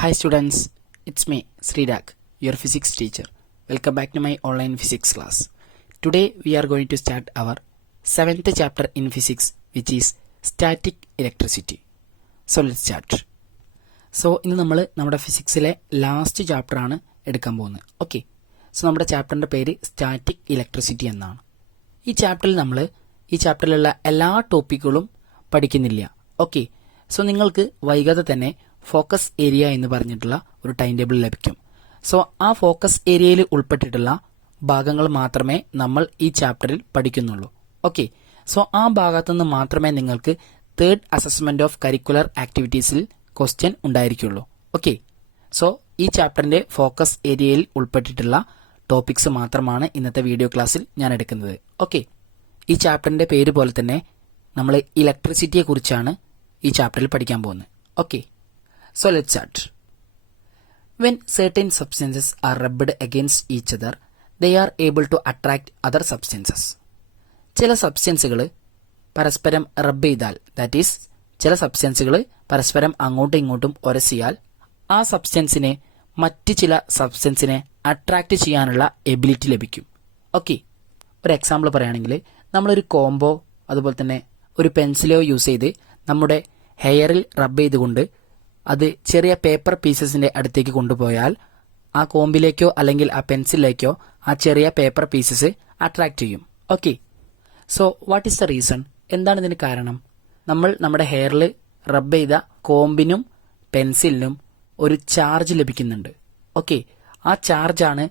Hi students, it's me Srirak, your physics teacher. Welcome back to my online physics class. Today we are going to start our 7th chapter in physics, which is static electricity. So let's start. So ഇന്ന് നമ്മൾ നമ്മുടെ ഫിസിക്സിലെ last chapter ആണ് എടുക്കാൻ പോകുന്നത്. Okay, so നമ്മുടെ ചാപ്റ്ററിൻ്റെ പേര് static electricity എന്നാണ്. ഈ ചാപ്റ്ററിലുള്ള എല്ലാ ടോപ്പിക്കുകളും പഠിക്കുന്നില്ല. ഓക്കെ, സോ നിങ്ങൾക്ക് വൈകാതെ തന്നെ ഫോക്കസ് ഏരിയ എന്ന് പറഞ്ഞിട്ടുള്ള ഒരു ടൈം ടേബിൾ ലഭിക്കും. സോ ആ ഫോക്കസ് ഏരിയയിൽ ഉൾപ്പെട്ടിട്ടുള്ള ഭാഗങ്ങൾ മാത്രമേ നമ്മൾ ഈ ചാപ്റ്ററിൽ പഠിക്കുന്നുള്ളൂ. ഓക്കെ, സോ ആ ഭാഗത്തു നിന്ന് മാത്രമേ നിങ്ങൾക്ക് തേർഡ് അസസ്മെന്റ് ഓഫ് കരിക്കുലർ ആക്ടിവിറ്റീസിൽ ക്വസ്റ്റ്യൻ ഉണ്ടായിരിക്കുള്ളൂ. ഓക്കെ, സോ ഈ ചാപ്റ്ററിന്റെ ഫോക്കസ് ഏരിയയിൽ ഉൾപ്പെട്ടിട്ടുള്ള ടോപ്പിക്സ് മാത്രമാണ് ഇന്നത്തെ വീഡിയോ ക്ലാസ്സിൽ ഞാൻ എടുക്കുന്നത്. ഓക്കെ, ഈ ചാപ്റ്ററിന്റെ പേര് പോലെ തന്നെ നമ്മൾ ഇലക്ട്രിസിറ്റിയെ കുറിച്ചാണ് ഈ ചാപ്റ്ററിൽ പഠിക്കാൻ പോകുന്നത്. Okay, so let's start. When certain substances are rubbed against each other, they are able to attract other substances. ചില സബ്സ്റ്റൻസുകൾ പരസ്പരം റബ്ബ് ചെയ്താൽ, ദാറ്റ് ഈസ് ചില സബ്സ്റ്റൻസുകൾ പരസ്പരം അങ്ങോട്ടും ഇങ്ങോട്ടും ഉരസിയാൽ ആ സബ്സ്റ്റൻസിനെ മറ്റ് ചില സബ്സ്റ്റൻസിനെ അട്രാക്റ്റ് ചെയ്യാനുള്ള എബിലിറ്റി ലഭിക്കും. ഓക്കെ, ഒരു എക്സാമ്പിൾ പറയുകയാണെങ്കിൽ നമ്മളൊരു കോംബോ അതുപോലെ തന്നെ ഒരു പെൻസിലോ യൂസ് ചെയ്ത് നമ്മുടെ ഹെയറിൽ റബ്ബ് ചെയ്തുകൊണ്ട് അത് ചെറിയ പേപ്പർ പീസസിന്റെ അടുത്തേക്ക് കൊണ്ടുപോയാൽ ആ കോമ്പിലേക്കോ അല്ലെങ്കിൽ ആ പെൻസിലേക്കോ ആ ചെറിയ പേപ്പർ പീസസ് അട്രാക്ട് ചെയ്യും. Okay, so what is the reason? എന്താണ് ഇതിന് കാരണം? നമ്മൾ നമ്മുടെ ഹെയറിൽ റബ്ബ് ചെയ്ത കോമ്പിനും പെൻസിലിനും ഒരു ചാർജ് ലഭിക്കുന്നുണ്ട്. ഓക്കെ, ആ ചാർജാണ്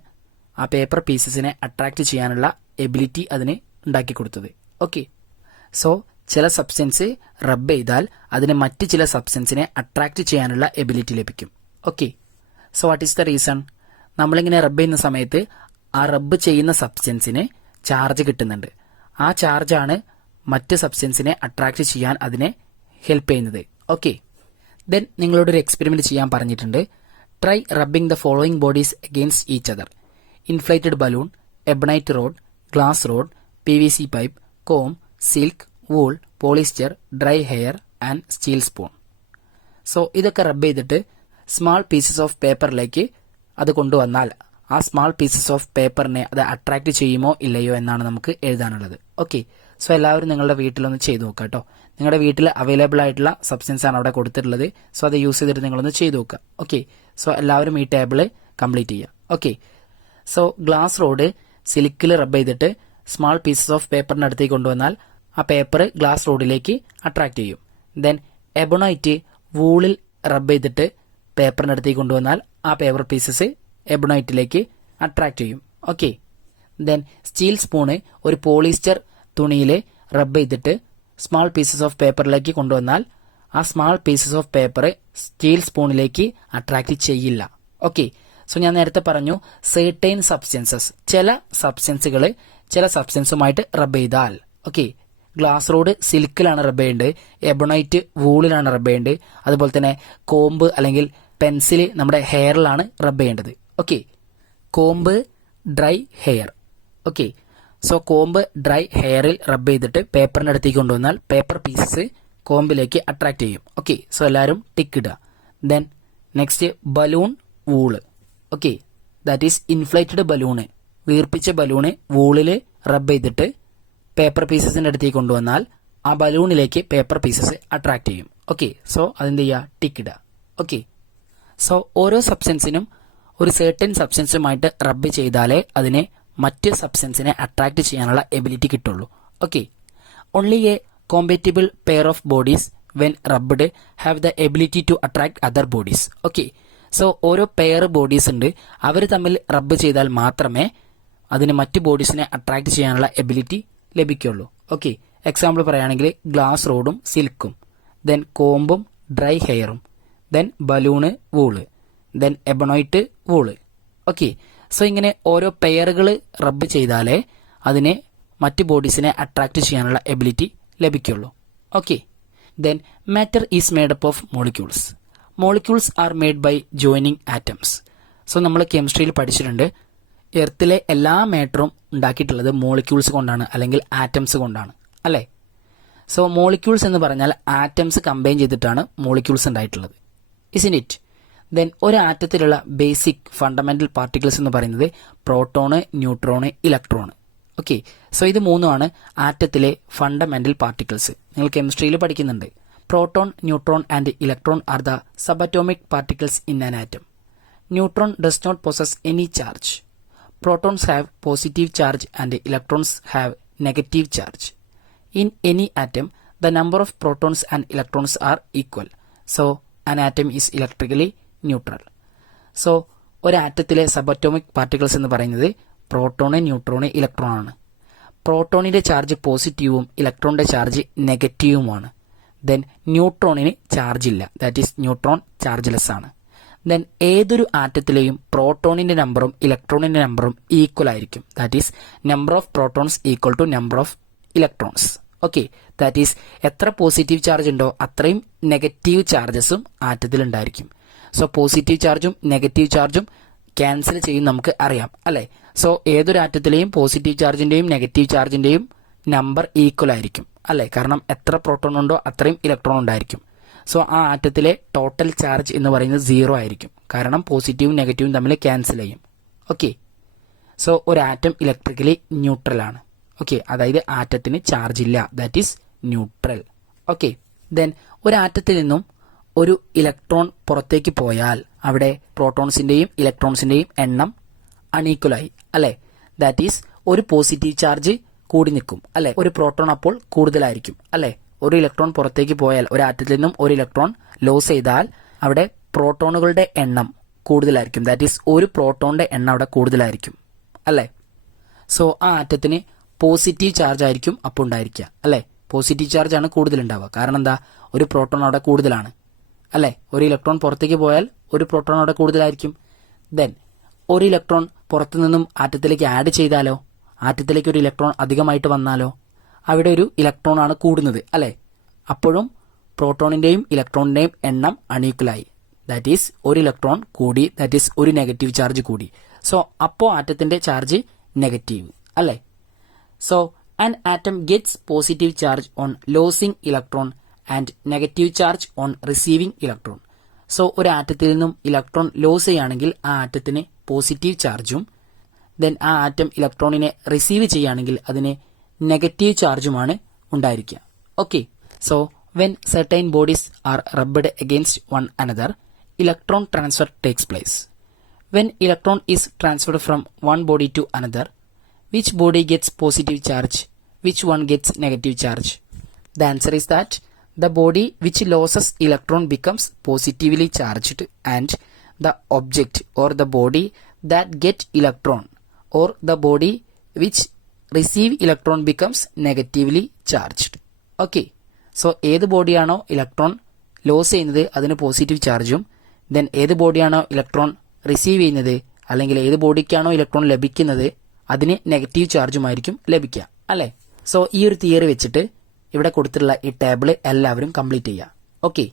ആ പേപ്പർ പീസസിനെ അട്രാക്ട് ചെയ്യാനുള്ള എബിലിറ്റി അതിന് ഉണ്ടാക്കി കൊടുത്തത്. ഓക്കെ, സോ ചില സബ്സ്റ്റൻസ് റബ്ബ് ചെയ്താൽ അതിന് മറ്റ് ചില സബ്സ്റ്റൻസിനെ അട്രാക്ട് ചെയ്യാനുള്ള എബിലിറ്റി ലഭിക്കും. Okay, so what is the reason? നമ്മളിങ്ങനെ റബ്ബ് ചെയ്യുന്ന സമയത്ത് ആ റബ്ബ് ചെയ്യുന്ന സബ്സ്റ്റൻസിന് ചാർജ് കിട്ടുന്നുണ്ട്. ആ ചാർജാണ് മറ്റ് സബ്സ്റ്റൻസിനെ അട്രാക്ട് ചെയ്യാൻ അതിനെ ഹെൽപ്പ് ചെയ്യുന്നത്. ഓക്കെ, ദെൻ നിങ്ങളോടൊരു എക്സ്പെരിമെന്റ് ചെയ്യാൻ പറഞ്ഞിട്ടുണ്ട്. Try rubbing the following bodies against each other: inflated balloon, ebonite rod, glass rod, PVC pipe, comb, silk, wool, polyester, dry hair and steel spoon. So ഇതൊക്കെ rub ചെയ്തിട്ട് small pieces of പേപ്പറിലേക്ക് അത് കൊണ്ടുവന്നാൽ ആ small pieces of പേപ്പറിനെ അത് attract ചെയ്യുമോ ഇല്ലയോ എന്നാണ് നമുക്ക് എഴുതാനുള്ളത്. ഓക്കെ, സോ എല്ലാവരും നിങ്ങളുടെ വീട്ടിലൊന്ന് ചെയ്തു നോക്കുക കേട്ടോ. നിങ്ങളുടെ വീട്ടിൽ അവൈലബിൾ ആയിട്ടുള്ള സബ്സ്റ്റൻസ് ആണ് അവിടെ കൊടുത്തിട്ടുള്ളത്. സോ അത് യൂസ് ചെയ്തിട്ട് നിങ്ങളൊന്ന് ചെയ്തു നോക്കുക. ഓക്കെ, സോ എല്ലാവരും ഈ ടേബിള് കംപ്ലീറ്റ് ചെയ്യുക. ഓക്കെ, സോ ഗ്ലാസ് റോഡ് സിലിക്കിൽ റബ്ബ് ചെയ്തിട്ട് സ്മാൾ പീസസ് ഓഫ് പേപ്പറിന്റെ അടുത്തേക്ക് കൊണ്ടുവന്നാൽ ആ പേപ്പർ ഗ്ലാസ് റോഡിലേക്ക് അട്രാക്ട് ചെയ്യും. ദെൻ എബണൈറ്റ് വൂളിൽ റബ്ബ് ചെയ്തിട്ട് പേപ്പറിന്റെ അടുത്തേക്ക് കൊണ്ടുവന്നാൽ ആ പേപ്പർ പീസസ് എബണൈറ്റിലേക്ക് അട്രാക്ട് ചെയ്യും. ഓക്കെ, ദെൻ സ്റ്റീൽ സ്പൂണ് ഒരു പോളിസ്റ്റർ തുണിയിൽ റബ്ബ് ചെയ്തിട്ട് സ്മാൾ പീസസ് ഓഫ് പേപ്പറിലേക്ക് കൊണ്ടുവന്നാൽ ആ small pieces of paper steel സ്പൂണിലേക്ക് അട്രാക്ട് ചെയ്യില്ല. ഓക്കെ, സോ ഞാൻ നേരത്തെ പറഞ്ഞു സെർട്ടൈൻ സബ്സ്റ്റൻസസ്, ചില സബ്സ്റ്റൻസുകൾ ചില സബ്സ്റ്റൻസുമായിട്ട് റബ്ബ് ചെയ്താൽ. ഓക്കെ, ഗ്ലാസ് റോഡ് സിൽക്കിലാണ് റബ്ബ് ചെയ്യേണ്ടത്, എബണൈറ്റ് വൂളിലാണ് റബ്ബ് ചെയ്യേണ്ടത്, അതുപോലെ തന്നെ കോമ്പ് അല്ലെങ്കിൽ പെൻസിൽ നമ്മുടെ ഹെയറിലാണ് റബ്ബ് ചെയ്യേണ്ടത്. Okay, comb dry hair. Okay, so comb dry ഹെയറിൽ റബ്ബ് ചെയ്തിട്ട് പേപ്പറിന്റെ അടുത്തേക്ക് കൊണ്ടുവന്നാൽ പേപ്പർ പീസസ് കോമ്പിലേക്ക് അട്രാക്ട് ചെയ്യും. ഓക്കെ, സോ എല്ലാവരും ടിക്ക് ഇടുക. Then next balloon wool. Okay, that is inflated balloon, വീർപ്പിച്ച ബലൂണ് വൂളിൽ റബ്ബ് ചെയ്തിട്ട് പേപ്പർ പീസസിന്റെ അടുത്തേക്ക് കൊണ്ടുവന്നാൽ ആ ബലൂണിലേക്ക് പേപ്പർ പീസസ് അട്രാക്ട് ചെയ്യും. ഓക്കെ, സോ അതെന്ത് ചെയ്യുക? ടിക്ക് ഇടുക. ഓക്കെ, സോ ഓരോ സബ്സ്റ്റൻസിനും ഒരു സെർട്ടൻ സബ്സ്റ്റൻസുമായിട്ട് റബ്ബ് ചെയ്താലേ അതിനെ മറ്റ് സബ്സ്റ്റൻസിനെ അട്രാക്ട് ചെയ്യാനുള്ള എബിലിറ്റി കിട്ടുള്ളൂ. Okay, only a compatible pair of bodies when rubbed have the ability to attract other bodies. Okay, so ഓരോ പെയർ ബോഡീസ് ഉണ്ട്, അവർ തമ്മിൽ റബ്ബ് ചെയ്താൽ മാത്രമേ അതിന് മറ്റ് ബോഡീസിനെ അട്രാക്ട് ചെയ്യാനുള്ള എബിലിറ്റി ലഭിക്കുള്ളൂ. ഓക്കെ, എക്സാമ്പിൾ പറയുകയാണെങ്കിൽ ഗ്ലാസ് റോഡും സിൽക്കും, ദെൻ കോമ്പും ഡ്രൈ ഹെയറും, then balloon wool, then ebonite wool. Okay, so ഇങ്ങനെ ഓരോ പെയറുകൾ റബ്ബ് ചെയ്താലേ അതിനെ മറ്റ് ബോഡീസിനെ അട്രാക്ട് ചെയ്യാനുള്ള എബിലിറ്റി ലഭിക്കുള്ളൂ. Okay, then matter is made up of molecules. Molecules are made by joining atoms. So നമ്മൾ കെമിസ്ട്രിയിൽ പഠിച്ചിട്ടുണ്ട്, എർത്തിലെ എല്ലാ മാറ്ററും ഉണ്ടാക്കിയിട്ടുള്ളത് മോളിക്യൂൾസ് കൊണ്ടാണ് അല്ലെങ്കിൽ ആറ്റംസ് കൊണ്ടാണ്, അല്ലേ? സോ മോളിക്യൂൾസ് എന്ന് പറഞ്ഞാൽ ആറ്റംസ് കമ്പൈൻ ചെയ്തിട്ടാണ് മോളിക്യൂൾസ് ഉണ്ടായിട്ടുള്ളത്. Is in it? ദെൻ ഒരു ആറ്റത്തിലുള്ള ബേസിക് ഫണ്ടമെന്റൽ പാർട്ടിക്കിൾസ് എന്ന് പറയുന്നത് proton, neutron, electron. Okay, so ഇത് മൂന്നുമാണ് ആറ്റത്തിലെ ഫണ്ടമെന്റൽ പാർട്ടിക്കിൾസ്. നിങ്ങൾ കെമിസ്ട്രിയിൽ പഠിക്കുന്നുണ്ട്. Proton, neutron and electron are the subatomic particles in an atom. Neutron does not possess any charge. Protons have positive charge and electrons have negative charge. In any atom, the number of protons and electrons are equal. So, an atom is electrically neutral. So, ഒരു ആറ്റത്തിലെ subatomic particles എന്ന് പറയുന്നത് proton, neutron, electron ആണ്. പ്രോട്ടോണിന്റെ charge പോസിറ്റീവും ഇലക്ട്രോണിന്റെ charge നെഗറ്റീവുമാണ്. Then ന്യൂട്രോണിന് charge ഇല്ല, that is neutron chargeless ആണ്. ദെൻ ഏതൊരു ആറ്റത്തിലെയും പ്രോട്ടോണിന്റെ നമ്പറും ഇലക്ട്രോണിന്റെ നമ്പറും ഈക്വൽ ആയിരിക്കും, that is number of protons equal to number of electrons. Okay, that is എത്ര പോസിറ്റീവ് ചാർജ് ഉണ്ടോ അത്രയും നെഗറ്റീവ് ചാർജസും ആറ്റത്തിൽ ഉണ്ടായിരിക്കും. സോ പോസിറ്റീവ് ചാർജും നെഗറ്റീവ് ചാർജും ക്യാൻസൽ ചെയ്യും നമുക്ക് അറിയാം അല്ലെ. സോ ഏതൊരു ആറ്റത്തിലെയും പോസിറ്റീവ് ചാർജിന്റെയും നെഗറ്റീവ് ചാർജിന്റെയും നമ്പർ ഈക്വൽ ആയിരിക്കും അല്ലെ, കാരണം എത്ര പ്രോട്ടോൺ ഉണ്ടോ അത്രയും ഇലക്ട്രോൺ ഉണ്ടായിരിക്കും. സോ ആ ആറ്റത്തിലെ ടോട്ടൽ ചാർജ് എന്ന് പറയുന്നത് 0 ആയിരിക്കും, കാരണം പോസിറ്റീവും നെഗറ്റീവും തമ്മിൽ ക്യാൻസൽ ചെയ്യും. ഓക്കെ, സോ ഒരു ആറ്റം ഇലക്ട്രിക്കലി ന്യൂട്രൽ ആണ്. ഓക്കെ, അതായത് ആറ്റത്തിന് ചാർജ് ഇല്ല, that is neutral. Okay, then ഒരു ആറ്റത്തിൽ നിന്നും ഒരു ഇലക്ട്രോൺ പുറത്തേക്ക് പോയാൽ അവിടെ പ്രോട്ടോൺസിന്റെയും ഇലക്ട്രോൺസിന്റെയും എണ്ണം അൺഈക്വലായി അല്ലെ. ദാറ്റ് ഈസ് ഒരു പോസിറ്റീവ് ചാർജ് കൂടി നിൽക്കും അല്ലെ, ഒരു പ്രോട്ടോൺ അപ്പോൾ കൂടുതലായിരിക്കും അല്ലെ. ഒരു ഇലക്ട്രോൺ പുറത്തേക്ക് പോയാൽ ഒരു ആറ്റത്തിൽ നിന്നും ഒരു ഇലക്ട്രോൺ ലോസ് ചെയ്താൽ അവിടെ പ്രോട്ടോണുകളുടെ എണ്ണം കൂടുതലായിരിക്കും, ദാറ്റ് ഈസ് ഒരു പ്രോട്ടോണിന്റെ എണ്ണം അവിടെ കൂടുതലായിരിക്കും അല്ലെ. സോ ആ ആറ്റത്തിന് പോസിറ്റീവ് ചാർജ് ആയിരിക്കും അപ്പോൾ ഉണ്ടായിരിക്കുക അല്ലെ. പോസിറ്റീവ് ചാർജ് ആണ് കൂടുതൽ ഉണ്ടാവുക, കാരണം എന്താ, ഒരു പ്രോട്ടോൺ അവിടെ കൂടുതലാണ് അല്ലെ. ഒരു ഇലക്ട്രോൺ പുറത്തേക്ക് പോയാൽ ഒരു പ്രോട്ടോൺ അവിടെ കൂടുതലായിരിക്കും. ദെൻ ഒരു ഇലക്ട്രോൺ പുറത്തു നിന്നും ആറ്റത്തിലേക്ക് ആഡ് ചെയ്താലോ, ആറ്റത്തിലേക്ക് ഒരു ഇലക്ട്രോൺ അധികമായിട്ട് വന്നാലോ അവിടെ ഒരു ഇലക്ട്രോൺ ആണ് കൂടുന്നത് അല്ലെ. അപ്പോഴും പ്രോട്ടോണിന്റെയും ഇലക്ട്രോണിന്റെയും എണ്ണം അൺഈക്വലായി, ദാറ്റ് ഈസ് ഒരു ഇലക്ട്രോൺ കൂടി, ദാറ്റ് ഈസ് ഒരു നെഗറ്റീവ് ചാർജ് കൂടി. സോ അപ്പോൾ ആറ്റത്തിന്റെ ചാർജ് നെഗറ്റീവ് അല്ലെ. So an atom gets positive charge on losing electron and negative charge on receiving electron. So ഒരു ആറ്റത്തിൽ നിന്നും ഇലക്ട്രോൺ ലോസ് ചെയ്യുകയാണെങ്കിൽ ആ ആറ്റത്തിന് പോസിറ്റീവ് ചാർജും, ദെൻ ആ ആറ്റം ഇലക്ട്രോണിനെ റിസീവ് ചെയ്യുകയാണെങ്കിൽ അതിന് നെഗറ്റീവ് ചാർജുമാണ് ഉണ്ടായിരിക്കുക. Okay, so when certain bodies are rubbed against one another, electron transfer takes place. When electron is transferred from one body to another, which body gets positive charge, which one gets negative charge? The answer is that the body which loses electron becomes positively charged, and the object or the body that get electron or the body which receive electron becomes negatively charged. Okay, so ഏത് ബോഡിയാണോ electron loss ചെയ്യുന്നത് അതിന് positive ചാർജും, then ഏത് ബോഡിയാണോ electron receive ചെയ്യുന്നത് അല്ലെങ്കിൽ ഏത് ബോഡിക്കാണോ electron ലഭിക്കുന്നത് അതിന് നെഗറ്റീവ് ചാർജുമായിരിക്കും ലഭിക്കുക അല്ലെ. സോ ഈ ഒരു തിയറി വെച്ചിട്ട് ഇവിടെ കൊടുത്തിട്ടുള്ള ഈ ടേബിൾ എല്ലാവരും കംപ്ലീറ്റ് ചെയ്യുക. ഓക്കെ,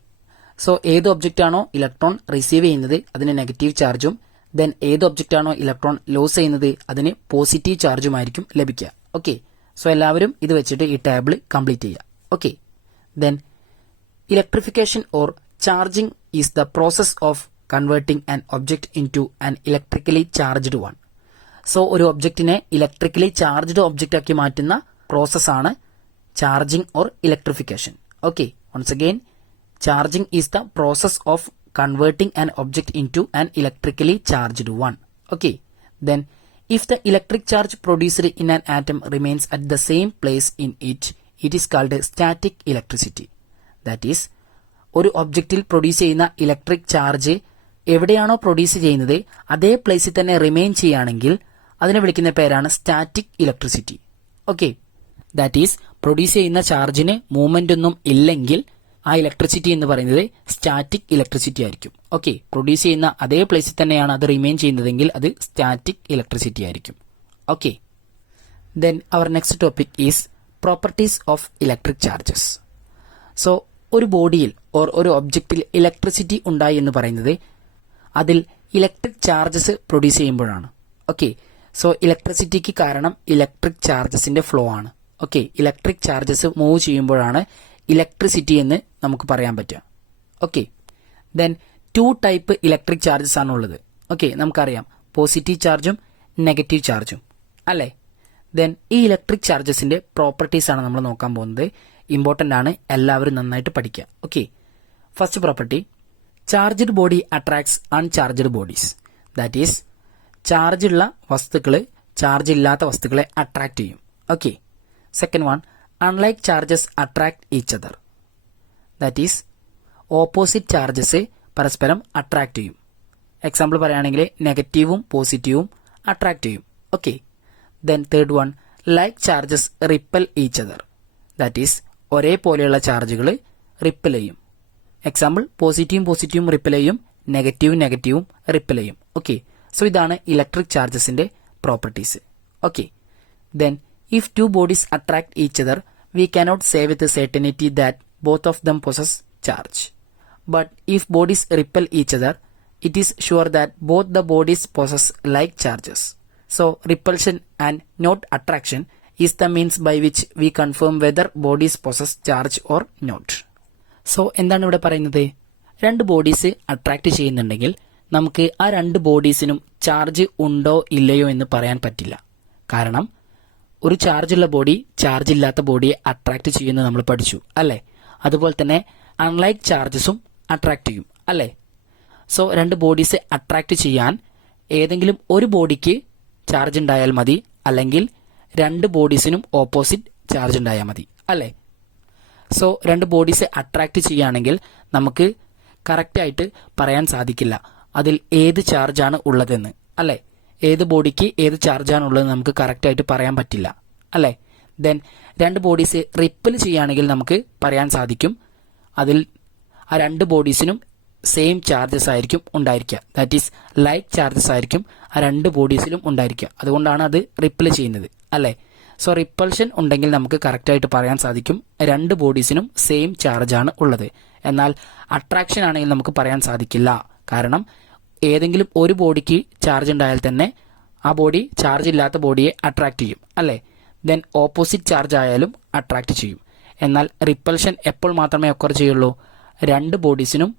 സോ ഏത് ഒബ്ജക്റ്റ് ആണോ ഇലക്ട്രോൺ റിസീവ് ചെയ്യുന്നത് അതിന് നെഗറ്റീവ് ചാർജും, ദെൻ ഏത് ഒബ്ജക്റ്റ് ആണോ ഇലക്ട്രോൺ ലോസ് ചെയ്യുന്നത് അതിന് പോസിറ്റീവ് ചാർജുമായിരിക്കും ലഭിക്കുക. ഓക്കെ, സോ എല്ലാവരും ഇത് വെച്ചിട്ട് ഈ ടേബിൾ കംപ്ലീറ്റ് ചെയ്യുക. Okay, then electrification or charging is the process of converting an object into an electrically charged one. So ഒരു ഒബ്ജക്റ്റിനെ ഇലക്ട്രിക്കലി ചാർജ്ഡ് ഒബ്ജക്റ്റ് ആക്കി മാറ്റുന്ന പ്രോസസ്സാണ് charging or electrification. Okay, once again, charging is the process of converting an object into an electrically charged one. Okay, then if the electric charge produced in an atom remains at the same place in it is called static electricity. That is ഒരു ഒബ്ജക്റ്റിൽ produce ചെയ്യുന്ന electric charge എവിടെയാണോ produce ചെയ്യുന്നത് അതേ പ്ലേസിൽ തന്നെ remain ചെയ്യുകയാണെങ്കിൽ അതിനെ വിളിക്കുന്ന പേരാണ് static electricity. Okay, that is produce ചെയ്യുന്ന ചാർജിന് മൂവ്മെന്റ് ഒന്നും ഇല്ലെങ്കിൽ ആ ഇലക്ട്രിസിറ്റി എന്ന് പറയുന്നത് സ്റ്റാറ്റിക് ഇലക്ട്രിസിറ്റി ആയിരിക്കും. ഓക്കെ, പ്രൊഡ്യൂസ് ചെയ്യുന്ന അതേ പ്ലേസിൽ തന്നെയാണ് അത് റിമെയിൻ ചെയ്യുന്നതെങ്കിൽ അത് സ്റ്റാറ്റിക് ഇലക്ട്രിസിറ്റി ആയിരിക്കും. Okay, then our next topic is properties of electric charges. So ഒരു ബോഡിയിൽ ഓർ ഒരു ഒബ്ജക്റ്റിൽ ഇലക്ട്രിസിറ്റി ഉണ്ടായി എന്ന് പറയുന്നത് അതിൽ ഇലക്ട്രിക് ചാർജസ് പ്രൊഡ്യൂസ് ചെയ്യുമ്പോഴാണ്. ഓക്കെ, സോ ഇലക്ട്രിസിറ്റിക്ക് കാരണം ഇലക്ട്രിക് ചാർജസിന്റെ ഫ്ലോ ആണ്. ഓക്കെ, ഇലക്ട്രിക് ചാർജസ് മൂവ് ചെയ്യുമ്പോഴാണ് ഇലക്ട്രിസിറ്റി എന്ന് നമുക്ക് പറയാൻ പറ്റുക. Okay, then two type electric charges ആണ് ഉള്ളത്. ഓക്കെ, നമുക്കറിയാം പോസിറ്റീവ് ചാർജും നെഗറ്റീവ് ചാർജും അല്ലേ. ദെൻ ഈ ഇലക്ട്രിക് ചാർജസിന്റെ പ്രോപ്പർട്ടീസ് ആണ് നമ്മൾ നോക്കാൻ പോകുന്നത്. ഇമ്പോർട്ടന്റ് ആണ്, എല്ലാവരും നന്നായിട്ട് പഠിക്കുക. Okay, first property, charged body attracts uncharged bodies. That is charge ഉള്ള വസ്തുക്കൾ ചാർജ് ഇല്ലാത്ത വസ്തുക്കളെ അട്രാക്ട് ചെയ്യും. Okay, second one, unlike charges attract each other. That is opposite charges പരസ്പരം അട്രാക്ട് ചെയ്യും. എക്സാമ്പിൾ പറയുകയാണെങ്കിൽ നെഗറ്റീവും പോസിറ്റീവും അട്രാക്ട് ചെയ്യും. Okay, then third one, like charges repel each other. That is ഒരേപോലെയുള്ള ചാർജുകൾ റിപ്പൽ ചെയ്യും. എക്സാമ്പിൾ പോസിറ്റീവും റിപ്പൽ ചെയ്യും, നെഗറ്റീവും റിപ്പൽ ചെയ്യും. ഓക്കെ, സോ ഇതാണ് ഇലക്ട്രിക് ചാർജസിന്റെ properties. Okay, then if two bodies attract each other we cannot say with certainty that both of them possess charge. But if bodies repel each other, it is sure that both the bodies possess like charges. So repulsion and not attraction is the means by which we confirm whether bodies possess charge or not. So എന്താണ് ഇവിടെ പറയുന്നത്? രണ്ട് bodies attract ചെയ്യുന്നുണ്ടെങ്കിൽ നമുക്ക് ആ രണ്ട് ബോഡീസിനും charge ഉണ്ടോ ഇല്ലയോ എന്ന് പറയാൻ പറ്റില്ല. കാരണം ഒരു ചാർജുള്ള ബോഡി ചാർജ് ഇല്ലാത്ത ബോഡിയെ അട്രാക്ട് ചെയ്യുന്നത് നമ്മൾ പഠിച്ചു അല്ലേ. അതുപോലെ തന്നെ അൺലൈക്ക് ചാർജസും അട്രാക്ട് ചെയ്യും അല്ലേ. സോ രണ്ട് ബോഡീസ് അട്രാക്ട് ചെയ്യാൻ ഏതെങ്കിലും ഒരു ബോഡിക്ക് ചാർജ് ഉണ്ടായാൽ മതി, അല്ലെങ്കിൽ രണ്ട് ബോഡീസിനും ഓപ്പോസിറ്റ് ചാർജ് ഉണ്ടായാൽ മതി അല്ലേ. സോ രണ്ട് ബോഡീസ് അട്രാക്ട് ചെയ്യുകയാണെങ്കിൽ നമുക്ക് കറക്റ്റായിട്ട് പറയാൻ സാധിക്കില്ല അതിൽ ഏത് ചാർജാണ് ഉള്ളതെന്ന് അല്ലേ. ഏത് ബോഡിക്ക് ഏത് ചാർജാണ് ഉള്ളതെന്ന് നമുക്ക് കറക്റ്റായിട്ട് പറയാൻ പറ്റില്ല അല്ലേ. ദെൻ രണ്ട് ബോഡീസ് റിപ്പൽ ചെയ്യുകയാണെങ്കിൽ നമുക്ക് പറയാൻ സാധിക്കും അതിൽ ആ രണ്ട് ബോഡീസിനും സെയിം ചാർജസ് ആയിരിക്കും ഉണ്ടായിരിക്കുക. ദാറ്റ് ഈസ് ലൈക്ക് ചാർജസ് ആയിരിക്കും ആ രണ്ട് ബോഡീസിലും ഉണ്ടായിരിക്കുക. അതുകൊണ്ടാണ് അത് റിപ്പൽ ചെയ്യുന്നത് അല്ലേ. സോ റിപ്പൾഷൻ ഉണ്ടെങ്കിൽ നമുക്ക് കറക്റ്റായിട്ട് പറയാൻ സാധിക്കും രണ്ട് ബോഡീസിനും സെയിം ചാർജാണ് ഉള്ളത്. എന്നാൽ അട്രാക്ഷൻ ആണെങ്കിൽ നമുക്ക് പറയാൻ സാധിക്കില്ല. കാരണം ഏതെങ്കിലും ഒരു ബോഡിക്ക് ചാർജ് ഉണ്ടായാൽ തന്നെ ആ ബോഡി ചാർജ് ഇല്ലാത്ത ബോഡിയെ അട്രാക്ട് ചെയ്യും അല്ലേ. ദെൻ ഓപ്പോസിറ്റ് ചാർജ് ആയാലും അട്രാക്ട് ചെയ്യും. എന്നാൽ റിപ്പൾഷൻ എപ്പോൾ മാത്രമേ ഒക്കർ ചെയ്യുള്ളൂ? രണ്ട് ബോഡീസിനും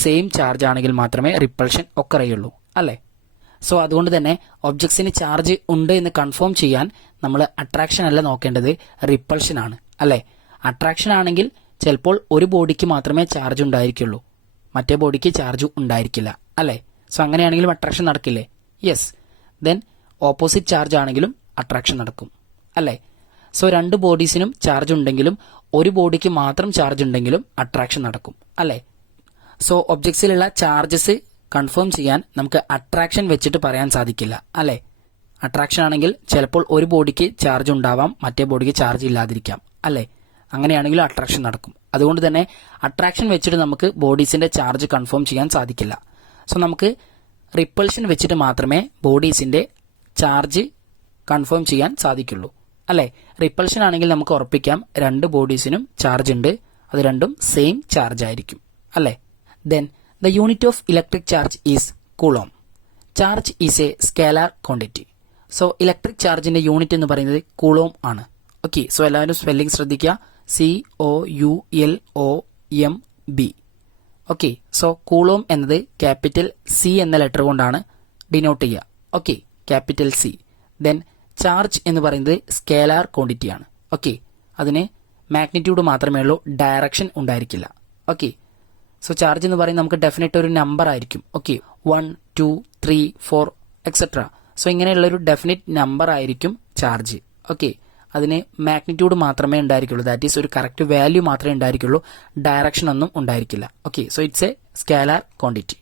സെയിം ചാർജ് ആണെങ്കിൽ മാത്രമേ റിപ്പൾഷൻ ഒക്കർ ചെയ്യുള്ളൂ അല്ലേ. സോ അതുകൊണ്ട് തന്നെ ഒബ്ജക്ട്സിന് ചാർജ് ഉണ്ട് എന്ന് കൺഫേം ചെയ്യാൻ നമ്മൾ അട്രാക്ഷൻ അല്ല നോക്കേണ്ടത്, റിപ്പൾഷൻ ആണ് അല്ലേ. അട്രാക്ഷൻ ആണെങ്കിൽ ചിലപ്പോൾ ഒരു ബോഡിക്ക് മാത്രമേ ചാർജ് ഉണ്ടായിരിക്കുള്ളൂ, മറ്റേ ബോഡിക്ക് ചാർജ് ഉണ്ടായിരിക്കില്ല അല്ലേ. സോ അങ്ങനെയാണെങ്കിലും അട്രാക്ഷൻ നടക്കില്ലേ? യെസ്. ദെൻ ഓപ്പോസിറ്റ് ചാർജ് ആണെങ്കിലും അട്രാക്ഷൻ നടക്കും അല്ലേ. സോ രണ്ട് ബോഡീസിനും ചാർജ് ഉണ്ടെങ്കിലും ഒരു ബോഡിക്ക് മാത്രം ചാർജ് ഉണ്ടെങ്കിലും അട്രാക്ഷൻ നടക്കും അല്ലേ. സോ ഒബ്ജക്ട്സിലുള്ള ചാർജസ് കൺഫേം ചെയ്യാൻ നമുക്ക് അട്രാക്ഷൻ വെച്ചിട്ട് പറയാൻ സാധിക്കില്ല അല്ലേ. അട്രാക്ഷൻ ആണെങ്കിൽ ചിലപ്പോൾ ഒരു ബോഡിക്ക് ചാർജ് ഉണ്ടാവാം, മറ്റേ ബോഡിക്ക് ചാർജ് ഇല്ലാതിരിക്കാം അല്ലേ. അങ്ങനെയാണെങ്കിലും അട്രാക്ഷൻ നടക്കും. അതുകൊണ്ട് തന്നെ അട്രാക്ഷൻ വെച്ചിട്ട് നമുക്ക് ബോഡീസിന്റെ ചാർജ് കൺഫേം ചെയ്യാൻ സാധിക്കില്ല. സോ നമുക്ക് റിപ്പൾഷൻ വെച്ചിട്ട് മാത്രമേ ബോഡീസിന്റെ ചാർജ് കൺഫേം ചെയ്യാൻ സാധിക്കുള്ളൂ അല്ലേ. റിപ്പൾഷൻ ആണെങ്കിൽ നമുക്ക് ഉറപ്പിക്കാം രണ്ട് ബോഡീസിനും ചാർജ് ഉണ്ട്, അത് രണ്ടും സെയിം ചാർജ് ആയിരിക്കും അല്ലേ. Then the unit of electric charge is coulomb. Charge is A scalar quantity. So electric ചാർജിന്റെ യൂണിറ്റ് എന്ന് പറയുന്നത് കൂളോം ആണ്. ഓക്കെ, സോ എല്ലാവരും സ്പെല്ലിംഗ് ശ്രദ്ധിക്കുക, COULOMB. ഓക്കെ, സോ കൂളോം എന്നത് ക്യാപിറ്റൽ C എന്ന ലെറ്റർ കൊണ്ടാണ് ഡിനോട്ട് ചെയ്യുക. Okay, capital C. Then charge എന്ന് പറയുന്നത് സ്കേലാർ ക്വാണ്ടിറ്റി ആണ്. ഓക്കെ, അതിന് മാഗ്നിറ്റ്യൂഡ് മാത്രമേ ഉള്ളൂ, ഡയറക്ഷൻ ഉണ്ടായിരിക്കില്ല. ഓക്കെ, സോ ചാർജ് എന്ന് പറയുന്നത് നമുക്ക് ഡെഫിനറ്റ് ഒരു നമ്പർ ആയിരിക്കും. Okay, 1 2 3 4 etcetera. സോ ഇങ്ങനെയുള്ള ഒരു ഡെഫിനറ്റ് നമ്പർ ആയിരിക്കും ചാർജ്. ഓക്കെ, അതിന് മാഗ്നിറ്റ്യൂഡ് മാത്രമേ ഉണ്ടായിരിക്കുള്ളൂ, ദാറ്റ് ഈസ് ഒരു കറക്റ്റ് വാല്യൂ മാത്രമേ ഉണ്ടായിരിക്കുള്ളൂ, ഡയറക്ഷൻ ഒന്നും ഉണ്ടായിരിക്കില്ല. Okay, so it's a scalar quantity.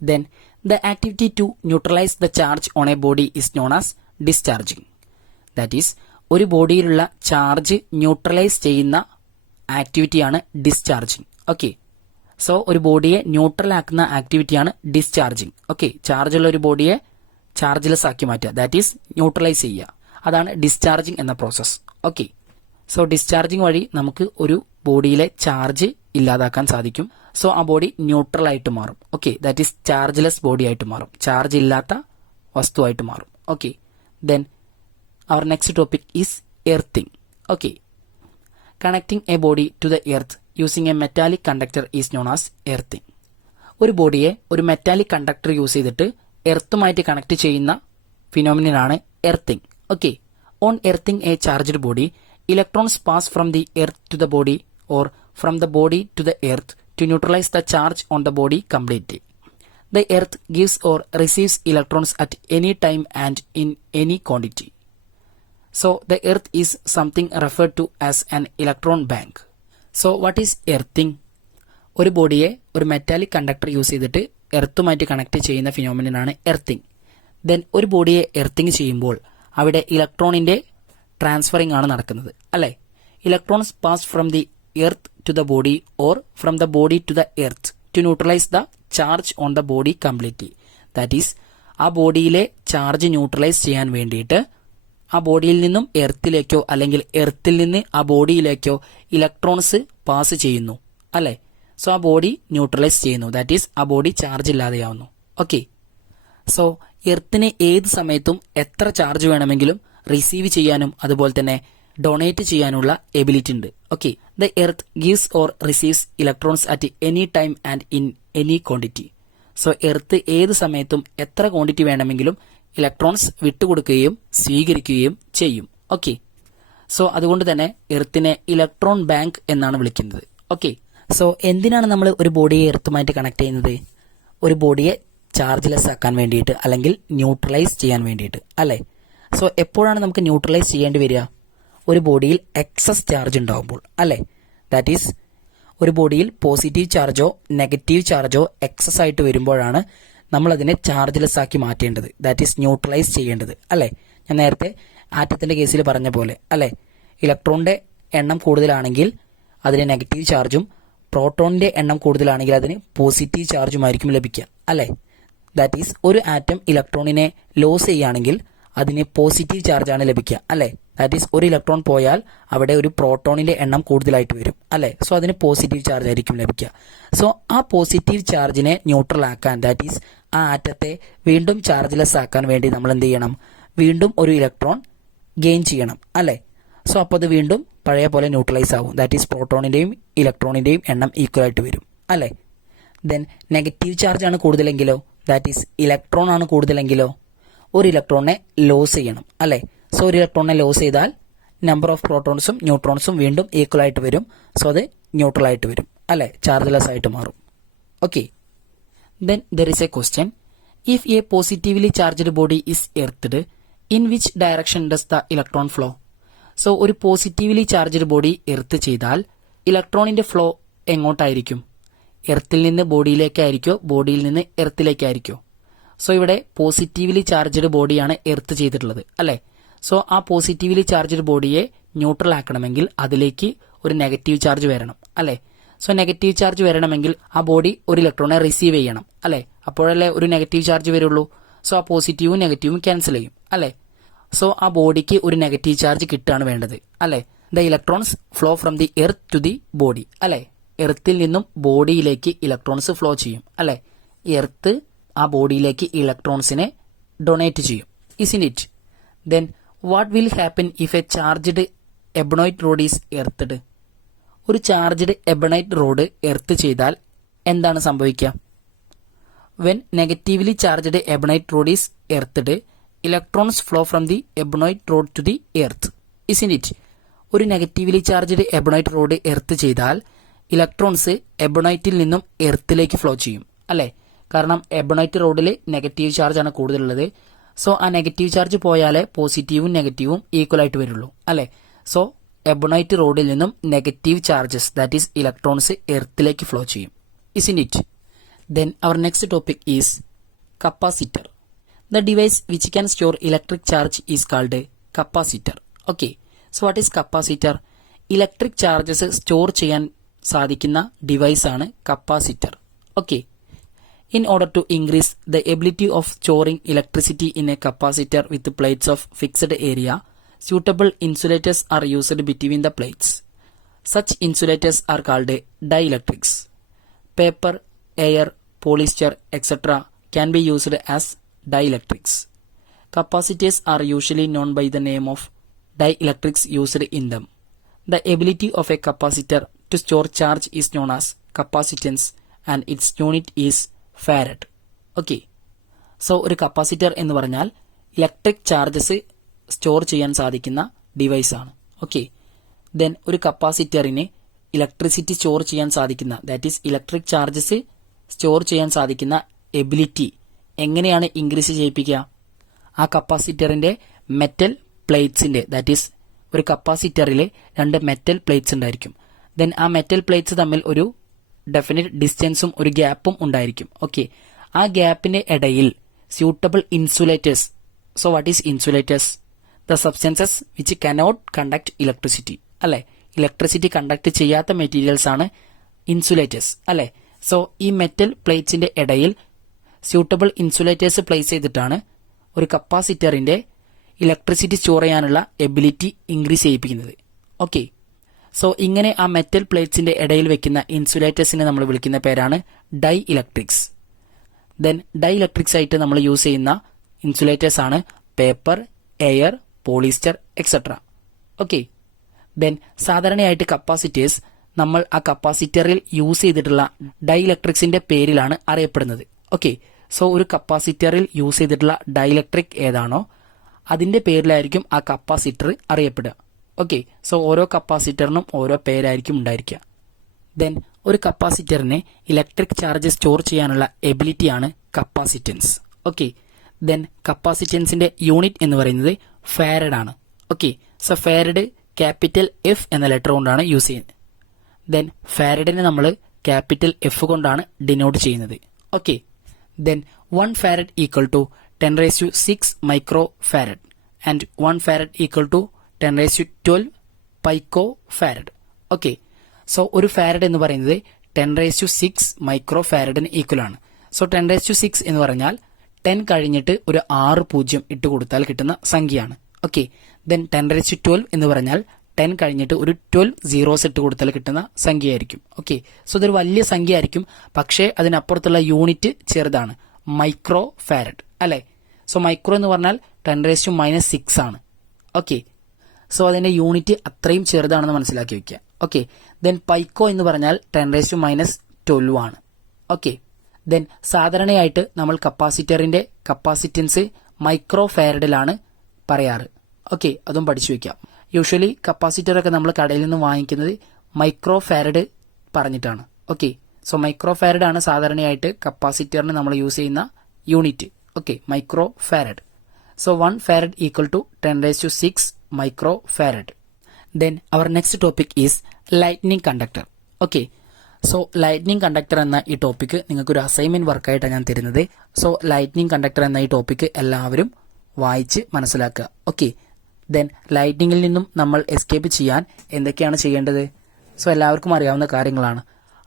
Then the activity to neutralise the charge on a body is known as discharging. That is ഒരു ബോഡിയിലുള്ള ചാർജ് ന്യൂട്രലൈസ് ചെയ്യുന്ന ആക്ടിവിറ്റിയാണ് ഡിസ്ചാർജിങ്. ഓക്കെ, സോ ഒരു ബോഡിയെ neutral ആക്കുന്ന ആക്ടിവിറ്റിയാണ് discharging. Okay, ചാർജുള്ള ഒരു ബോഡിയെ chargeless ആക്കി മാറ്റുക, that is neutralise ചെയ്യുക. അതാണ് ഡിസ്ചാർജിങ് എന്ന പ്രോസസ്. ഓക്കെ, സോ ഡിസ്ചാർജിങ് വഴി നമുക്ക് ഒരു ബോഡിയിലെ ചാർജ് ഇല്ലാതാക്കാൻ സാധിക്കും. സോ ആ ബോഡി ന്യൂട്രൽ ആയിട്ട് മാറും. Okay, that is chargeless body ആയിട്ട് മാറും, ചാർജ് ഇല്ലാത്ത വസ്തുവായിട്ട് മാറും. Okay, then our next topic is earthing. Okay, connecting a body to the earth using a metallic conductor is known as earthing. ഒരു ബോഡിയെ ഒരു മെറ്റാലിക് കണ്ടക്ടർ യൂസ് ചെയ്തിട്ട് എർത്തുമായിട്ട് കണക്ട് ചെയ്യുന്ന ഫിനോമിനനാണ് earthing. Okay, on earthing a charged body, electrons pass from the earth to the body or from the body to the earth to neutralise the charge on the body completely. The earth gives or receives electrons at any time and in any quantity. So the earth is something referred to as an electron bank. So what is earthing? ഒരു ബോഡിയെ ഒരു metallic conductor use ചെയ്തിട്ട് എർത്തുമായിട്ട് connect ചെയ്യുന്ന ഫിനോമിനനാണ് earthing. Then ഒരു ബോഡിയെ earthing ചെയ്യുമ്പോൾ അവിടെ ഇലക്ട്രോണിന്റെ ട്രാൻസ്ഫറിംഗ് ആണ് നടക്കുന്നത്, അല്ലെ? Electrons pass from the earth to the body or from the body to the earth to neutralise the charge on the body completely. That is ആ ബോഡിയിലെ ചാർജ് ന്യൂട്രലൈസ് ചെയ്യാൻ വേണ്ടിയിട്ട് ആ ബോഡിയിൽ നിന്നും എർത്തിലേക്കോ അല്ലെങ്കിൽ എർത്തിൽ നിന്ന് ആ ബോഡിയിലേക്കോ ഇലക്ട്രോൺസ് പാസ് ചെയ്യുന്നു, അല്ലെ? സോ ആ ബോഡി ന്യൂട്രലൈസ് ചെയ്യുന്നു, ദാറ്റ് ഈസ് ആ ബോഡി ചാർജ് ഇല്ലാതെയാവുന്നു. ഓക്കെ, സോ എർത്തിന് ഏത് സമയത്തും എത്ര ചാർജ് വേണമെങ്കിലും റിസീവ് ചെയ്യാനും അതുപോലെ തന്നെ ഡൊണേറ്റ് ചെയ്യാനുള്ള എബിലിറ്റി ഉണ്ട്. Okay, the earth gives or receives electrons at any time and in any quantity. So earth ഏത് സമയത്തും എത്ര ക്വാണ്ടിറ്റി വേണമെങ്കിലും ഇലക്ട്രോൺസ് വിട്ടുകൊടുക്കുകയും സ്വീകരിക്കുകയും ചെയ്യും. ഓക്കെ, സോ അതുകൊണ്ട് തന്നെ എർത്തിനെ ഇലക്ട്രോൺ ബാങ്ക് എന്നാണ് വിളിക്കുന്നത്. ഓക്കെ, സോ എന്തിനാണ് നമ്മൾ ഒരു ബോഡിയെ എർത്തുമായിട്ട് കണക്ട് ചെയ്യുന്നത്? ഒരു ബോഡിയെ ചാർജ്ലെസ് ആക്കാൻ വേണ്ടിയിട്ട് അല്ലെങ്കിൽ ന്യൂട്രലൈസ് ചെയ്യാൻ വേണ്ടിയിട്ട്, അല്ലേ? സോ എപ്പോഴാണ് നമുക്ക് ന്യൂട്രലൈസ് ചെയ്യേണ്ടി വരിക? ഒരു ബോഡിയിൽ എക്സസ് ചാർജ് ഉണ്ടാവുമ്പോൾ, അല്ലേ? ദാറ്റ് ഈസ് ഒരു ബോഡിയിൽ പോസിറ്റീവ് ചാർജോ നെഗറ്റീവ് ചാർജോ എക്സസ് ആയിട്ട് വരുമ്പോഴാണ് നമ്മൾ അതിനെ ചാർജ്ലെസ് ആക്കി മാറ്റേണ്ടത്, ദാറ്റ് ഈസ് ന്യൂട്രലൈസ് ചെയ്യേണ്ടത്, അല്ലേ? ഞാൻ നേരത്തെ ആറ്റത്തിന്റെ കേസിൽ പറഞ്ഞ പോലെ, അല്ലേ? ഇലക്ട്രോണിന്റെ എണ്ണം കൂടുതലാണെങ്കിൽ അതിന് നെഗറ്റീവ് ചാർജും പ്രോട്ടോണിന്റെ എണ്ണം കൂടുതലാണെങ്കിൽ അതിന് പോസിറ്റീവ് ചാർജുമായിരിക്കും ലഭിക്കുക, അല്ലേ? ദാറ്റ് ഈസ് ഒരു ആറ്റം ഇലക്ട്രോണിനെ ലോസ് ചെയ്യുകയാണെങ്കിൽ അതിന് പോസിറ്റീവ് ചാർജാണ് ലഭിക്കുക, അല്ലേ? ദാറ്റ് ഈസ് ഒരു ഇലക്ട്രോൺ പോയാൽ അവിടെ ഒരു പ്രോട്ടോണിന്റെ എണ്ണം കൂടുതലായിട്ട് വരും, അല്ലേ? സോ അതിന് പോസിറ്റീവ് ചാർജ് ആയിരിക്കും ലഭിക്കുക. സോ ആ പോസിറ്റീവ് ചാർജിനെ ന്യൂട്രൽ ആക്കാൻ, ദാറ്റ് ഈസ് ആ ആറ്റത്തെ വീണ്ടും ചാർജ്ലെസ് ആക്കാൻ വേണ്ടി നമ്മൾ എന്ത് ചെയ്യണം? വീണ്ടും ഒരു ഇലക്ട്രോൺ ഗെയിൻ ചെയ്യണം, അല്ലേ? സോ അപ്പോൾ അത് വീണ്ടും പഴയ പോലെ ന്യൂട്രലൈസ് ആവും, ദാറ്റ് ഈസ് പ്രോട്ടോണിന്റെയും ഇലക്ട്രോണിന്റെയും എണ്ണം ഈക്വൽ ആയിട്ട് വരും, അല്ലേ? ദെൻ നെഗറ്റീവ് ചാർജ് ആണ് കൂടുതലെങ്കിലോ, ദാറ്റ് ഈസ് ഇലക്ട്രോൺ ആണ് കൂടുതലെങ്കിലോ ഒരു ഇലക്ട്രോണിനെ ലോസ് ചെയ്യണം, അല്ലേ? സോ ഒരു ഇലക്ട്രോണിനെ ലോസ് ചെയ്താൽ നമ്പർ ഓഫ് പ്രോട്ടോൺസും ന്യൂട്രോൺസും വീണ്ടും ഈക്വൽ ആയിട്ട് വരും, സോ അത് ന്യൂട്രൽ ആയിട്ട് വരും, അല്ലേ? ചാർജ്ലെസ് ആയിട്ട് മാറും. Okay, then there is A question, if A positively charged body is earthed, in which direction does the electron flow? So ഒരു പോസിറ്റീവ്ലി ചാർജ്ഡ് ബോഡി എർത്ത് ചെയ്താൽ ഇലക്ട്രോണിന്റെ ഫ്ലോ എങ്ങോട്ടായിരിക്കും? എർത്തിൽ നിന്ന് ബോഡിയിലേക്കായിരിക്കോ ബോഡിയിൽ നിന്ന് എർത്തിലേക്കായിരിക്കോ? സോ ഇവിടെ പോസിറ്റീവ്ലി ചാർജ്ഡ് ബോഡിയാണ് എർത്ത് ചെയ്തിട്ടുള്ളത്, അല്ലേ? സോ ആ പോസിറ്റീവ്ലി ചാർജ്ഡ് ബോഡിയെ ന്യൂട്രൽ ആക്കണമെങ്കിൽ അതിലേക്ക് ഒരു നെഗറ്റീവ് ചാർജ് വരണം, അല്ലേ? സോ നെഗറ്റീവ് ചാർജ് വരണമെങ്കിൽ ആ ബോഡി ഒരു ഇലക്ട്രോണെ റിസീവ് ചെയ്യണം, അല്ലേ? അപ്പോഴല്ലേ ഒരു നെഗറ്റീവ് ചാർജ് വരുള്ളൂ. സോ ആ പോസിറ്റീവും നെഗറ്റീവും ക്യാൻസൽ ചെയ്യും, അല്ലേ? സോ ആ ബോഡിക്ക് ഒരു നെഗറ്റീവ് ചാർജ് കിട്ടാണ് വേണ്ടത്, അല്ലേ? The electrons flow from the earth to the body, അല്ലേ? എർത്തിൽ നിന്നും ബോഡിയിലേക്ക് ഇലക്ട്രോൺസ് ഫ്ലോ ചെയ്യും, അല്ലേ? എർത്ത് ആ ബോഡിയിലേക്ക് ഇലക്ട്രോൺസിനെ ഡൊണേറ്റ് ചെയ്യും, isn't it? Then what will happen if a charged ebonite rod is earthed? ഒരു ചാർജ്ഡ് എബണൈറ്റ് റോഡ് എർത്ത് ചെയ്താൽ എന്താണ് സംഭവിക്കുക? When negatively charged ebonite rod is earthed, electrons flow from the ebonite rod to the earth, isn't it? ഒരു negatively charged ebonite rod earth ചെയ്താൽ electrons എബണൈറ്റിൽ നിന്നും എർത്തിലേക്ക് flow ചെയ്യും, അല്ലേ? കാരണം എബണൈറ്റ് റോഡിൽ നെഗറ്റീവ് ചാർജ് ആണ് കൂടുതലുള്ളത്. സോ ആ നെഗറ്റീവ് ചാർജ് പോയാലേ പോസിറ്റീവും നെഗറ്റീവും ഈക്വൽ ആയിട്ട് വരുള്ളൂ, അല്ലേ? സോ എബണൈറ്റ് റോഡിൽ നിന്നും negative charges, that is electrons എർത്തിലേക്ക് ഫ്ലോ ചെയ്യും, isn't it? Then our next topic is capacitor. The device which can store electric charge is called capacitor. Okay, so what is capacitor? Electric charges store ചെയ്യാൻ സാധിക്കുന്ന device ആണ് capacitor. Okay, in order to increase the ability of storing electricity in a capacitor with plates of fixed area, suitable insulators are used between the plates. Such insulators are called dielectrics. Paper, air, polyester, etc. can be used as dielectrics. Capacitors are usually known by the name of dielectrics used in them. The ability of a capacitor to store charge is known as capacitance, and it's unit is farad. Okay, so ഒരു capacitor എന്ന് പറഞ്ഞാൽ electric charges store ചെയ്യാൻ സാധിക്കുന്ന device ആണ്. Okay, then ഒരു കപ്പാസിറ്ററിന് electricity store ചെയ്യാൻ സാധിക്കുന്ന, that is electric charges store ചെയ്യാൻ സാധിക്കുന്ന എബിലിറ്റി എങ്ങനെയാണ് ഇൻക്രീസ് ചെയ്യിപ്പിക്കുക? ആ കപ്പാസിറ്ററിന്റെ മെറ്റൽ പ്ലേറ്റ്സിന്റെ, ദാറ്റ് ഈസ് ഒരു കപ്പാസിറ്ററിലെ 2 മെറ്റൽ പ്ലേറ്റ്സ് ഉണ്ടായിരിക്കും. ദെൻ ആ മെറ്റൽ പ്ലേറ്റ്സ് തമ്മിൽ ഒരു ഡെഫിനിറ്റ് ഡിസ്റ്റൻസും ഒരു ഗ്യാപ്പും ഉണ്ടായിരിക്കും. ഓക്കെ, ആ ഗ്യാപ്പിന്റെ ഇടയിൽ suitable insulators. So what is insulators? The substances which cannot conduct electricity. അല്ലെ, ഇലക്ട്രിസിറ്റി കണ്ടക്ട് ചെയ്യാത്ത മെറ്റീരിയൽസ് ആണ് ഇൻസുലേറ്റേഴ്സ്. അല്ലെ, സോ ഈ മെറ്റൽ പ്ലേറ്റ്സിന്റെ ഇടയിൽ സ്യൂട്ടബിൾ ഇൻസുലേറ്റേഴ്സ് പ്ലേസ് ചെയ്തിട്ടാണ് ഒരു കപ്പാസിറ്ററിന്റെ ഇലക്ട്രിസിറ്റി സ്റ്റോർ ചെയ്യാനുള്ള എബിലിറ്റി ഇൻക്രീസ് ചെയ്യിപ്പിക്കുന്നത്. ഓക്കെ, സോ ഇങ്ങനെ ആ മെറ്റൽ പ്ലേറ്റ്സിന്റെ ഇടയിൽ വെക്കുന്ന ഇൻസുലേറ്റേഴ്സിനെ നമ്മൾ വിളിക്കുന്ന പേരാണ് dielectrics. Then dielectrics ആയിട്ട് നമ്മൾ യൂസ് ചെയ്യുന്ന ഇൻസുലേറ്റേഴ്സ് ആണ് paper, air, polyester etcetera. Okay, then സാധാരണയായിട്ട് കപ്പാസിറ്റേഴ്സ് നമ്മൾ ആ കപ്പാസിറ്ററിൽ യൂസ് ചെയ്തിട്ടുള്ള ഡൈ ഇലക്ട്രിക്സിന്റെ പേരിലാണ് അറിയപ്പെടുന്നത്. ഓക്കെ, സോ ഒരു കപ്പാസിറ്ററിൽ യൂസ് ചെയ്തിട്ടുള്ള ഡൈ ഇലക്ട്രിക് ഏതാണോ അതിന്റെ പേരിലായിരിക്കും ആ കപ്പാസിറ്റർ അറിയപ്പെടുക. ഓക്കെ, സോ ഓരോ കപ്പാസിറ്ററിനും ഓരോ പേരായിരിക്കും ഉണ്ടായിരിക്കുക. ദെൻ ഒരു കപ്പാസിറ്ററിനെ ഇലക്ട്രിക് ചാർജ് സ്റ്റോർ ചെയ്യാനുള്ള എബിലിറ്റിയാണ് കപ്പാസിറ്റൻസ്. ഓക്കെ, ദെൻ കപ്പാസിറ്റൻസിന്റെ യൂണിറ്റ് എന്ന് പറയുന്നത് ഫാരഡ് ആണ്. Okay, so farad capital F എന്ന ലെറ്റർ കൊണ്ടാണ് യൂസ് ചെയ്യുന്നത്. ദെൻ ഫാരഡിനെ നമ്മൾ ക്യാപിറ്റൽ എഫ് കൊണ്ടാണ് ഡിനോട്ട് ചെയ്യുന്നത്. Okay, then 1 farad equal to 10⁶ micro farad and 1 farad equal to 10⁻12 pico farad. Okay, so ഒരു ഫാരഡ് എന്ന് പറയുന്നത് 10⁶ മൈക്രോ ഫാരഡിന് ഈക്വൽ ആണ്. സോ 10⁶ എന്ന് പറഞ്ഞാൽ 10 കഴിഞ്ഞിട്ട് ഒരു 6 പൂജ്യം ഇട്ട് കൊടുത്താൽ കിട്ടുന്ന സംഖ്യയാണ്. ഓക്കെ, ദെൻ 10⁻12 എന്ന് പറഞ്ഞാൽ 10 കഴിഞ്ഞിട്ട് ഒരു 12 സീറോസ് ഇട്ട് കൊടുത്താൽ കിട്ടുന്ന സംഖ്യയായിരിക്കും. ഓക്കെ, സോ ഇതൊരു വലിയ സംഖ്യ ആയിരിക്കും, പക്ഷേ അതിനപ്പുറത്തുള്ള യൂണിറ്റ് ചെറുതാണ്, മൈക്രോ ഫാരഡ്. അല്ലെ, സോ മൈക്രോ എന്ന് പറഞ്ഞാൽ 10⁻⁻6 ആണ്. ഓക്കെ, സോ അതിന്റെ യൂണിറ്റ് അത്രയും ചെറുതാണെന്ന് മനസ്സിലാക്കി വെക്കുക. ഓക്കെ, ദെൻ പൈക്കോ എന്ന് പറഞ്ഞാൽ 10⁻12 ആണ്. ഓക്കെ, ദെൻ സാധാരണയായിട്ട് നമ്മൾ കപ്പാസിറ്ററിന്റെ കപ്പാസിറ്റൻസ് മൈക്രോ ഫാരഡിലാണ് പറയാറ്. ഓക്കെ, അതും പഠിച്ചു വെക്കാം. യൂഷ്വലി കപ്പാസിറ്റർ ഒക്കെ നമ്മൾ കടയിൽ നിന്ന് വാങ്ങിക്കുന്നത് മൈക്രോ ഫാരഡ് പറഞ്ഞിട്ടാണ്. ഓക്കെ, സോ മൈക്രോ ഫാരഡ് ആണ് സാധാരണയായിട്ട് കപ്പാസിറ്ററിന് നമ്മൾ യൂസ് ചെയ്യുന്ന unit. Okay, micro farad. So 1 farad equal to 10⁻6 micro farad. Then our next topic is lightning conductor. Okay, so lightning conductor എന്ന ഈ ടോപ്പിക് നിങ്ങൾക്കൊരു അസൈൻമെന്റ് വർക്കായിട്ടാണ് ഞാൻ തരുന്നത്. സോ ലൈറ്റ്നിങ് കണ്ടക്ടർ എന്ന ഈ ടോപ്പിക് എല്ലാവരും വായിച്ച് മനസ്സിലാക്കുക. ഓക്കെ, ദെൻ ലൈറ്റ്നിങ്ങിൽ നിന്നും നമ്മൾ എസ്കേപ്പ് ചെയ്യാൻ എന്തൊക്കെയാണ് ചെയ്യേണ്ടത്? സോ എല്ലാവർക്കും അറിയാവുന്ന കാര്യങ്ങളാണ്.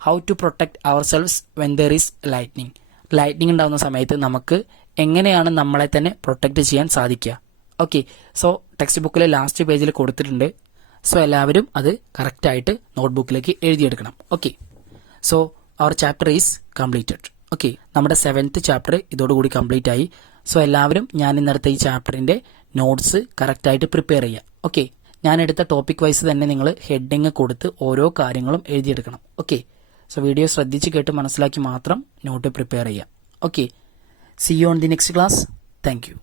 How to protect ourselves when there is lightning. Lightning ഉണ്ടാകുന്ന സമയത്ത് നമുക്ക് എങ്ങനെയാണ് നമ്മളെ തന്നെ പ്രൊട്ടക്ട് ചെയ്യാൻ സാധിക്കുക? ഓക്കെ, സോ ടെക്സ്റ്റ് ബുക്കിലെ ലാസ്റ്റ് പേജിൽ കൊടുത്തിട്ടുണ്ട്. സോ എല്ലാവരും അത് കറക്റ്റായിട്ട് നോട്ട്ബുക്കിലേക്ക് എഴുതിയെടുക്കണം. Okay, so our chapter is completed. Okay, നമ്മുടെ 7th ചാപ്റ്റർ ഇതോടുകൂടി കംപ്ലീറ്റ് ആയി. സോ എല്ലാവരും ഞാൻ ഇന്നെടുത്ത ഈ ചാപ്റ്ററിന്റെ നോട്ട്സ് കറക്റ്റായിട്ട് പ്രിപ്പയർ ചെയ്യുക. ഓക്കെ, ഞാൻ എടുത്ത ടോപ്പിക് വൈസ് തന്നെ നിങ്ങൾ ഹെഡിങ് കൊടുത്ത് ഓരോ കാര്യങ്ങളും എഴുതിയെടുക്കണം. ഓക്കെ, സോ വീഡിയോ ശ്രദ്ധിച്ച് കേട്ട് മനസ്സിലാക്കി മാത്രം നോട്ട് പ്രിപ്പയർ ചെയ്യുക. Okay, C you on the next class. Thank you.